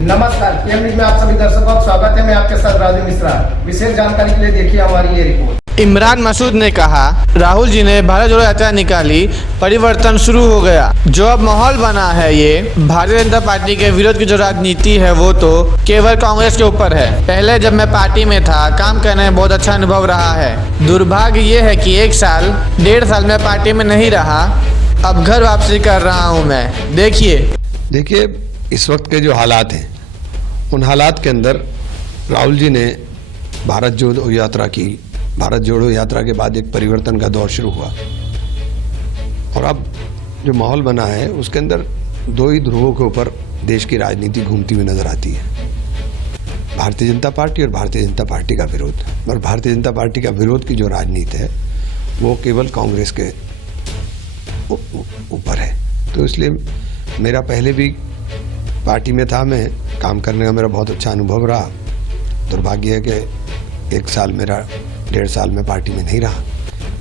नमस्कार, PM news में आप सभी दर्शकों का स्वागत है। मैं आपके साथ राजू मिश्रा। विशेष जानकारी के लिए देखिए हमारी ये रिपोर्ट। इमरान मसूद ने कहा, राहुल जी ने भारत जोड़ो यात्रा निकाली, परिवर्तन शुरू हो गया। जो अब माहौल बना है, ये भारतीय जनता पार्टी के विरोध की जो राजनीति है वो तो केवल कांग्रेस के ऊपर है। पहले जब मैं पार्टी में था, काम करने में बहुत अच्छा अनुभव रहा है। दुर्भाग्य ये है कि 1 साल 1.5 साल में पार्टी में नहीं रहा, अब घर वापसी कर रहा हूँ मैं। देखिए इस वक्त के जो हालात हैं, उन हालात के अंदर राहुल जी ने भारत जोड़ो यात्रा की। भारत जोड़ो यात्रा के बाद एक परिवर्तन का दौर शुरू हुआ और अब जो माहौल बना है उसके अंदर 2 ही ध्रुवों के ऊपर देश की राजनीति घूमती हुई नजर आती है, भारतीय जनता पार्टी और भारतीय जनता पार्टी का विरोध। और भारतीय जनता पार्टी का विरोध की जो राजनीति है वो केवल कांग्रेस के ऊपर है। तो इसलिए मेरा पहले भी पार्टी में था, मैं काम करने का मेरा बहुत अच्छा अनुभव रहा। दुर्भाग्य है कि 1 साल मेरा 1.5 साल में पार्टी में नहीं रहा।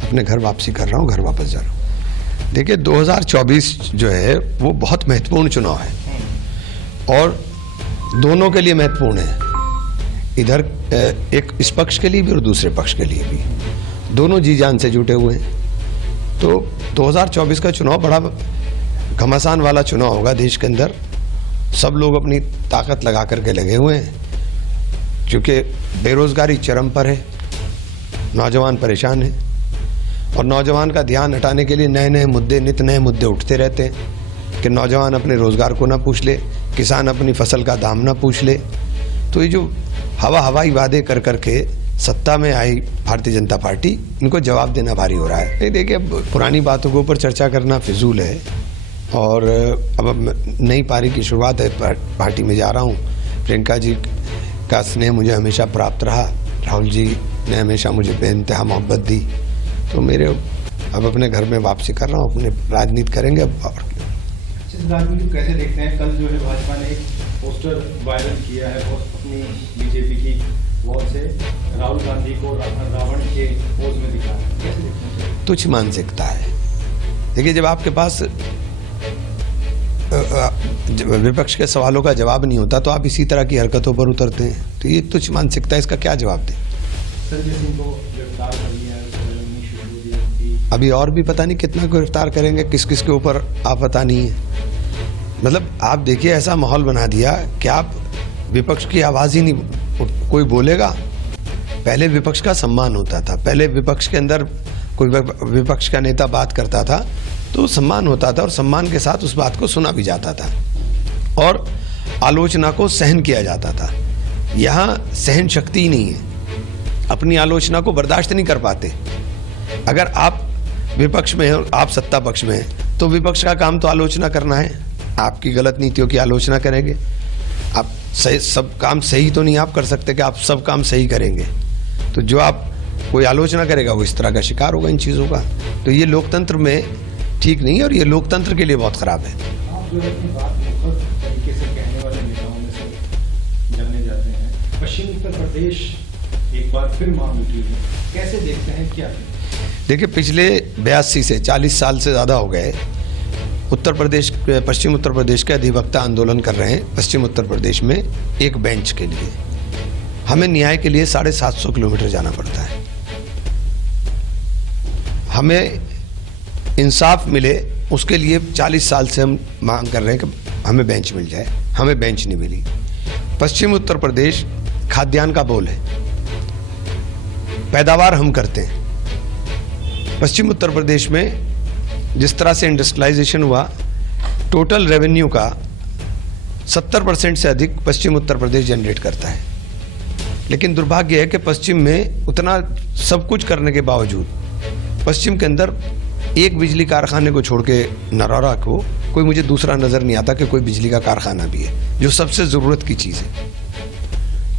अपने घर वापसी कर रहा हूँ, घर वापस जा रहा हूँ। देखिए 2024 जो है वो बहुत महत्वपूर्ण चुनाव है और दोनों के लिए महत्वपूर्ण है। इधर एक इस पक्ष के लिए भी और दूसरे पक्ष के लिए भी, दोनों जी जान से जुटे हुए हैं। तो 2024 का चुनाव बड़ा घमासान वाला चुनाव होगा। देश के अंदर सब लोग अपनी ताकत लगा करके लगे हुए हैं, क्योंकि बेरोजगारी चरम पर है, नौजवान परेशान है और नौजवान का ध्यान हटाने के लिए नए नए मुद्दे, नित नए मुद्दे उठते रहते हैं कि नौजवान अपने रोजगार को ना पूछ ले, किसान अपनी फसल का दाम ना पूछ ले। तो ये जो हवाई वादे कर करके सत्ता में आई भारतीय जनता पार्टी, इनको जवाब देना भारी हो रहा है। देखिए अब पुरानी बातों के ऊपर चर्चा करना फिजूल है और अब नई पारी की शुरुआत है। पार्टी में जा रहा हूँ। प्रियंका जी का स्नेह मुझे हमेशा प्राप्त रहा, राहुल जी ने हमेशा मुझे बेइंतहा मोहब्बत दी। तो मेरे अब अपने घर में वापसी कर रहा हूँ, अपने राजनीति करेंगे अब और राजनीति कैसे देखते हैं? कल जो है भाजपा ने एक पोस्टर वायरल किया है अपनी बीजेपी की वॉल से, राहुल गांधी को रावण के पोज में दिखा है, कैसे देखते हैं? तुच्छ मानसिकता है। देखिए जब आपके पास विपक्ष के सवालों का जवाब नहीं होता तो आप इसी तरह की हरकतों पर उतरते हैं। तो ये तुच्छ मानसिकता है, इसका क्या जवाब दें? संजय सिंह को गिरफ्तार कर लिया है, अभी और भी पता नहीं कितना गिरफ्तार करेंगे, किस किस के ऊपर आप पता नहीं है। मतलब आप देखिए ऐसा माहौल बना दिया कि आप विपक्ष की आवाज ही नहीं, कोई बोलेगा। पहले विपक्ष का सम्मान होता था, पहले विपक्ष के अंदर कोई विपक्ष का नेता बात करता था तो सम्मान होता था और सम्मान के साथ उस बात को सुना भी जाता था और आलोचना को सहन किया जाता था। यहाँ सहन शक्ति ही नहीं है, अपनी आलोचना को बर्दाश्त नहीं कर पाते। अगर आप विपक्ष में हैं, आप सत्ता पक्ष में हैं, तो विपक्ष का काम तो आलोचना करना है, आपकी गलत नीतियों की आलोचना करेंगे। आप सही, सब काम सही तो नहीं आप कर सकते कि आप सब काम सही करेंगे। तो जो आप कोई आलोचना करेगा वो इस तरह का शिकार होगा इन चीज़ों का। तो ये लोकतंत्र में ठीक नहीं है और ये लोकतंत्र के लिए बहुत खराब है। आप जो अपनी बात मुखर तरीके से कहने वाले नेताओं में से जाने जाते हैं। पश्चिम उत्तर प्रदेश एक बार फिर मांग उठी है, कैसे देखते हैं, क्या? देखिए पिछले 82 से 40 साल से ज़्यादा हो गए उत्तर प्रदेश, पश्चिम उत्तर प्रदेश के अधिवक्ता आंदोलन कर रहे हैं पश्चिम उत्तर प्रदेश में एक बेंच के लिए। हमें न्याय के लिए 750 किलोमीटर जाना पड़ता है। हमें इंसाफ मिले उसके लिए 40 साल से हम मांग कर रहे हैं कि हमें बेंच मिल जाए, हमें बेंच नहीं मिली। पश्चिम उत्तर प्रदेश खाद्यान्न का बोल है, पैदावार हम करते हैं। पश्चिम उत्तर प्रदेश में जिस तरह से इंडस्ट्रियलाइजेशन हुआ, टोटल रेवेन्यू का 70% से अधिक पश्चिम उत्तर प्रदेश जनरेट करता है। लेकिन दुर्भाग्य है कि पश्चिम में उतना सब कुछ करने के बावजूद पश्चिम के अंदर एक बिजली कारखाने को छोड़ के नरौरा को कोई मुझे दूसरा नज़र नहीं आता कि कोई बिजली का कारखाना भी है, जो सबसे ज़रूरत की चीज़ है।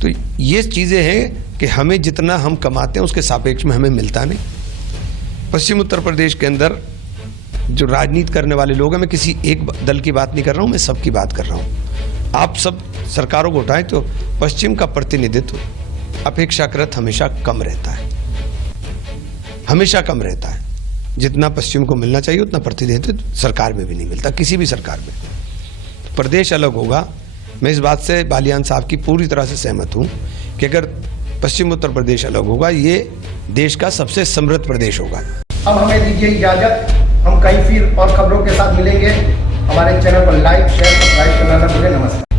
तो ये चीज़ें हैं कि हमें जितना हम कमाते हैं उसके सापेक्ष में हमें मिलता नहीं। पश्चिम उत्तर प्रदेश के अंदर जो राजनीति करने वाले लोग हैं, मैं किसी एक दल की बात नहीं कर रहा हूँ, मैं सबकी बात कर रहा हूँ। आप सब सरकारों को उठाएं तो पश्चिम का प्रतिनिधित्व अपेक्षाकृत हमेशा कम रहता है, हमेशा कम रहता है। जितना पश्चिम को मिलना चाहिए उतना प्रतिनिधित्व सरकार में भी नहीं मिलता, किसी भी सरकार में। प्रदेश अलग होगा, मैं इस बात से बालियान साहब की पूरी तरह से सहमत हूँ कि अगर पश्चिम उत्तर प्रदेश अलग होगा, ये देश का सबसे समृद्ध प्रदेश होगा। अब हमें दीजिए इजाजत, हम कहीं फिर और खबरों के साथ मिलेंगे। हमारे चैनल को लाइक शेयर सब्सक्राइब करना न भूलें। नमस्कार।